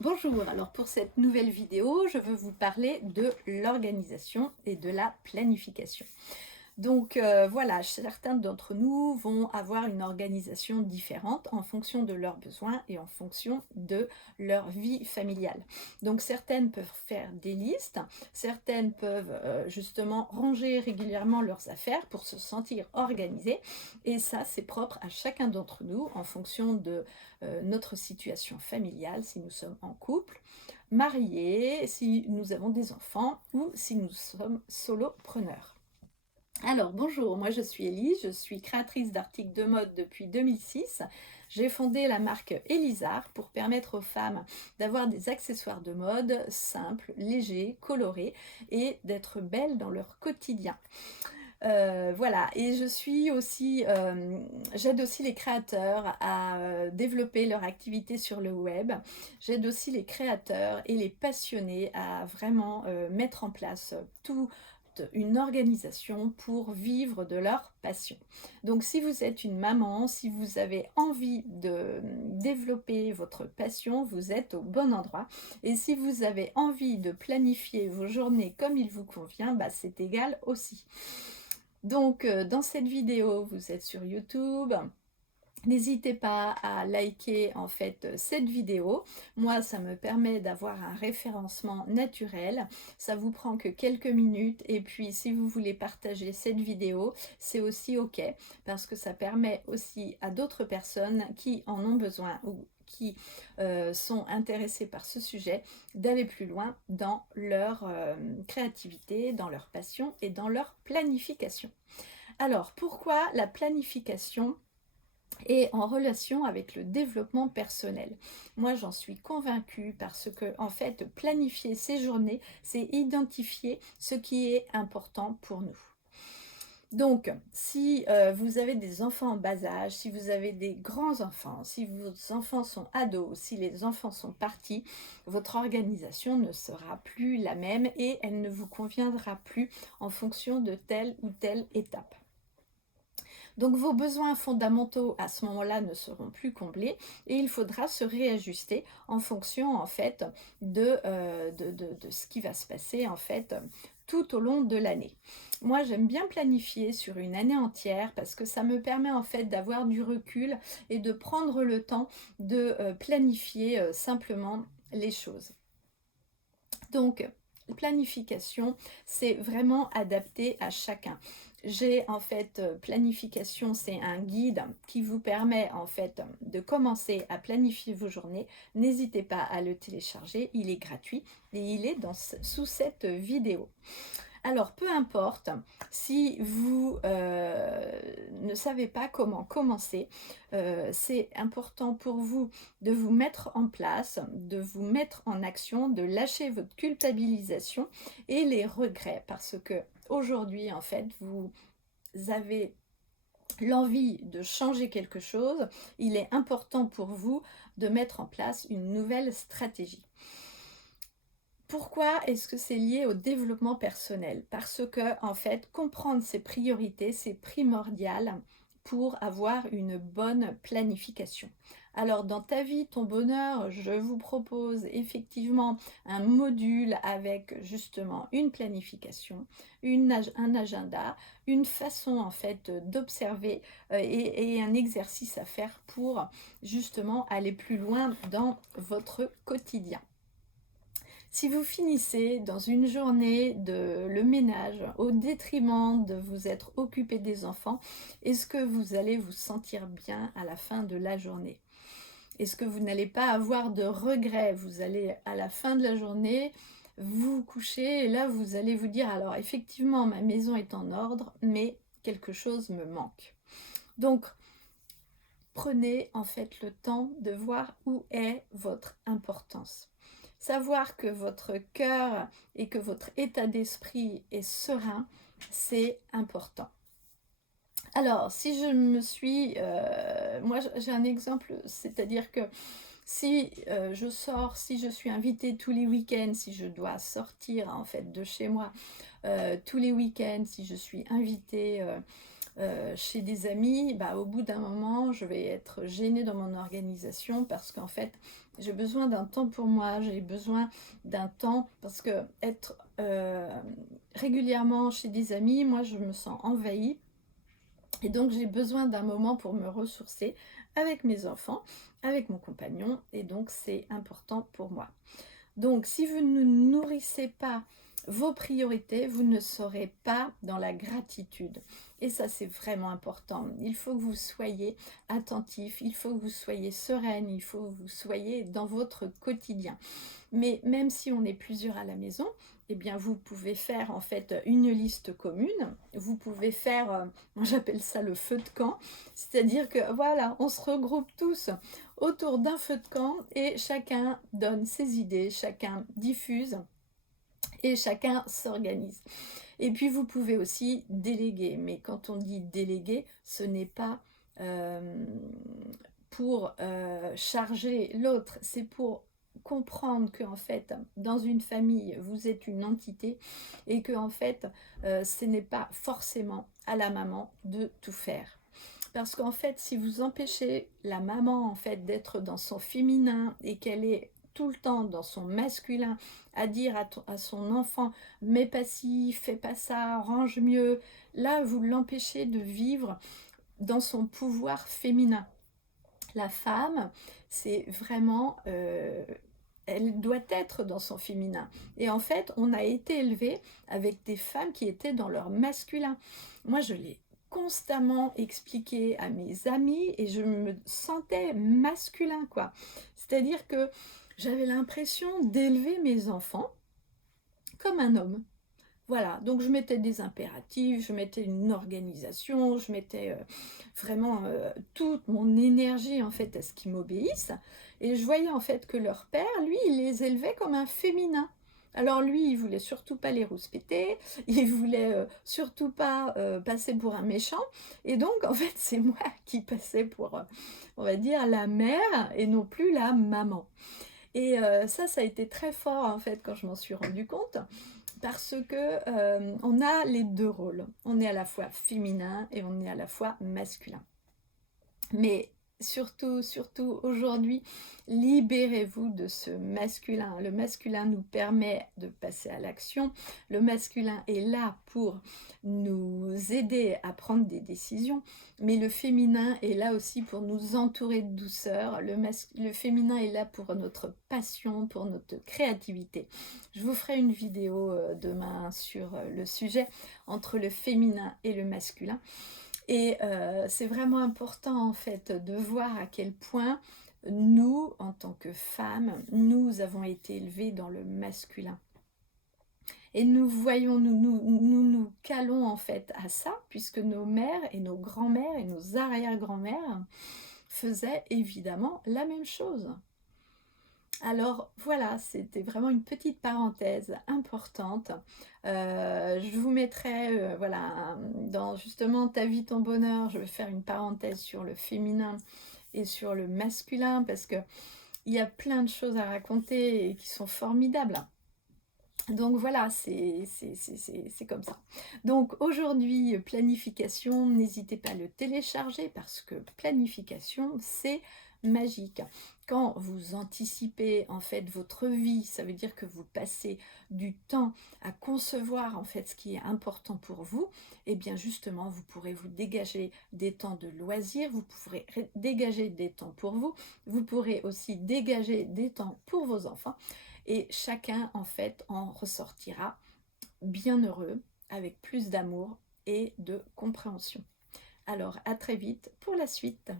Bonjour, alors pour cette nouvelle vidéo, je veux vous parler de l'organisation et de la planification. Donc voilà, certains d'entre nous vont avoir une organisation différente en fonction de leurs besoins et en fonction de leur vie familiale. Donc certaines peuvent faire des listes, certaines peuvent justement ranger régulièrement leurs affaires pour se sentir organisées. Et ça, c'est propre à chacun d'entre nous en fonction de notre situation familiale, si nous sommes en couple, mariés, si nous avons des enfants ou si nous sommes solopreneurs. Alors bonjour, moi je suis Elise, je suis créatrice d'articles de mode depuis 2006. J'ai fondé la marque Elisar pour permettre aux femmes d'avoir des accessoires de mode simples, légers, colorés et d'être belles dans leur quotidien. Voilà, et j'aide aussi les créateurs à développer leur activité sur le web. J'aide aussi les créateurs et les passionnés à vraiment mettre en place toute une organisation pour vivre de leur passion. Donc si vous êtes une maman, si vous avez envie de développer votre passion, vous êtes au bon endroit. Et si vous avez envie de planifier vos journées comme il vous convient, bah, c'est égal aussi. Donc, dans cette vidéo, vous êtes sur YouTube. N'hésitez pas à liker en fait cette vidéo. Moi, ça me permet d'avoir un référencement naturel. Ça vous prend que quelques minutes. Et puis, si vous voulez partager cette vidéo, c'est aussi OK parce que ça permet aussi à d'autres personnes qui en ont besoin ou qui sont intéressés par ce sujet d'aller plus loin dans leur créativité, dans leur passion et dans leur planification. Alors, pourquoi la planification est en relation avec le développement personnel? Moi, j'en suis convaincue parce que, en fait, planifier ses journées, c'est identifier ce qui est important pour nous. Donc, si vous avez des enfants en bas âge, si vous avez des grands-enfants, si vos enfants sont ados, si les enfants sont partis, votre organisation ne sera plus la même et elle ne vous conviendra plus en fonction de telle ou telle étape. Donc vos besoins fondamentaux à ce moment-là ne seront plus comblés et il faudra se réajuster en fonction en fait de ce qui va se passer en fait tout au long de l'année. Moi, j'aime bien planifier sur une année entière parce que ça me permet en fait d'avoir du recul et de prendre le temps de planifier simplement les choses. Donc, planification, c'est vraiment adapté à chacun. J'ai en fait planification, c'est un guide qui vous permet en fait de commencer à planifier vos journées. N'hésitez pas à le télécharger, il est gratuit et il est sous cette vidéo. Alors, peu importe si vous ne savez pas comment commencer, c'est important pour vous de vous mettre en place, de vous mettre en action, de lâcher votre culpabilisation et les regrets parce que aujourd'hui, en fait, vous avez l'envie de changer quelque chose. Il est important pour vous de mettre en place une nouvelle stratégie. Pourquoi est-ce que c'est lié au développement personnel? Parce que, en fait, comprendre ses priorités, c'est primordial pour avoir une bonne planification. Alors, dans Ta vie, ton bonheur, je vous propose effectivement un module avec justement une planification, un agenda, une façon en fait d'observer et un exercice à faire pour justement aller plus loin dans votre quotidien. Si vous finissez dans une journée le ménage au détriment de vous être occupé des enfants, est-ce que vous allez vous sentir bien à la fin de la journée? Est-ce que vous n'allez pas avoir de regrets? Vous allez à la fin de la journée vous coucher et là vous allez vous dire alors effectivement ma maison est en ordre mais quelque chose me manque. Donc prenez en fait le temps de voir où est votre importance. Savoir que votre cœur et que votre état d'esprit est serein, c'est important. Alors, si je me suis... moi, j'ai un exemple, c'est-à-dire que si je sors, si je suis invitée tous les week-ends, si je dois sortir en fait de chez moi tous les week-ends, si je suis invitée chez des amis, bah, au bout d'un moment, je vais être gênée dans mon organisation parce qu'en fait, j'ai besoin d'un temps pour moi, j'ai besoin d'un temps parce que être régulièrement chez des amis, moi, je me sens envahie et donc j'ai besoin d'un moment pour me ressourcer avec mes enfants, avec mon compagnon et donc c'est important pour moi. Donc, si vous ne nourrissez pas vos priorités, vous ne serez pas dans la gratitude. Et ça, c'est vraiment important. Il faut que vous soyez attentif, il faut que vous soyez sereine, il faut que vous soyez dans votre quotidien. Mais même si on est plusieurs à la maison, eh bien, vous pouvez faire en fait une liste commune. Vous pouvez faire, moi j'appelle ça le feu de camp, c'est-à-dire que voilà, on se regroupe tous autour d'un feu de camp et chacun donne ses idées, chacun diffuse et chacun s'organise. Et puis vous pouvez aussi déléguer, mais quand on dit déléguer, ce n'est pas euh, pour charger l'autre, c'est pour comprendre que en fait dans une famille vous êtes une entité et que en fait ce n'est pas forcément à la maman de tout faire. Parce qu'en fait, si vous empêchez la maman en fait d'être dans son féminin et qu'elle est tout le temps dans son masculin à dire à son enfant mets pas ci, fais pas ça, range mieux, là vous l'empêchez de vivre dans son pouvoir féminin. La femme, c'est vraiment elle doit être dans son féminin. Et en fait, on a été élevé avec des femmes qui étaient dans leur masculin. Moi, je l'ai constamment expliqué à mes amis et je me sentais masculin, quoi. C'est-à-dire que j'avais l'impression d'élever mes enfants comme un homme. Voilà, donc je mettais des impératifs, je mettais une organisation, je mettais vraiment toute mon énergie en fait à ce qu'ils m'obéissent. Et je voyais en fait que leur père, lui, il les élevait comme un féminin. Alors lui, il voulait surtout pas les rouspéter, il voulait surtout pas passer pour un méchant. Et donc en fait, c'est moi qui passais pour, on va dire, la mère et non plus la maman. Et ça a été très fort en fait quand je m'en suis rendu compte parce que on a les deux rôles. On est à la fois féminin et on est à la fois masculin. Mais surtout, surtout aujourd'hui, libérez-vous de ce masculin. Le masculin nous permet de passer à l'action. Le masculin est là pour nous aider à prendre des décisions. Mais le féminin est là aussi pour nous entourer de douceur. Le féminin est là pour notre passion, pour notre créativité. Je vous ferai une vidéo demain sur le sujet entre le féminin et le masculin. Et c'est vraiment important en fait de voir à quel point nous, en tant que femmes, nous avons été élevés dans le masculin. Et nous voyons, nous calons en fait à ça, puisque nos mères et nos grands-mères et nos arrière-grands-mères faisaient évidemment la même chose. Alors voilà, c'était vraiment une petite parenthèse importante. Je vous mettrai, voilà, dans justement Ta vie, ton bonheur, je vais faire une parenthèse sur le féminin et sur le masculin parce que il y a plein de choses à raconter et qui sont formidables. Donc voilà, c'est comme ça. Donc aujourd'hui, planification, n'hésitez pas à le télécharger parce que planification, c'est magique. Quand vous anticipez en fait votre vie, ça veut dire que vous passez du temps à concevoir en fait ce qui est important pour vous, et bien justement vous pourrez vous dégager des temps de loisirs, vous pourrez dégager des temps pour vous, vous pourrez aussi dégager des temps pour vos enfants et chacun en fait en ressortira bien heureux, avec plus d'amour et de compréhension. Alors à très vite pour la suite.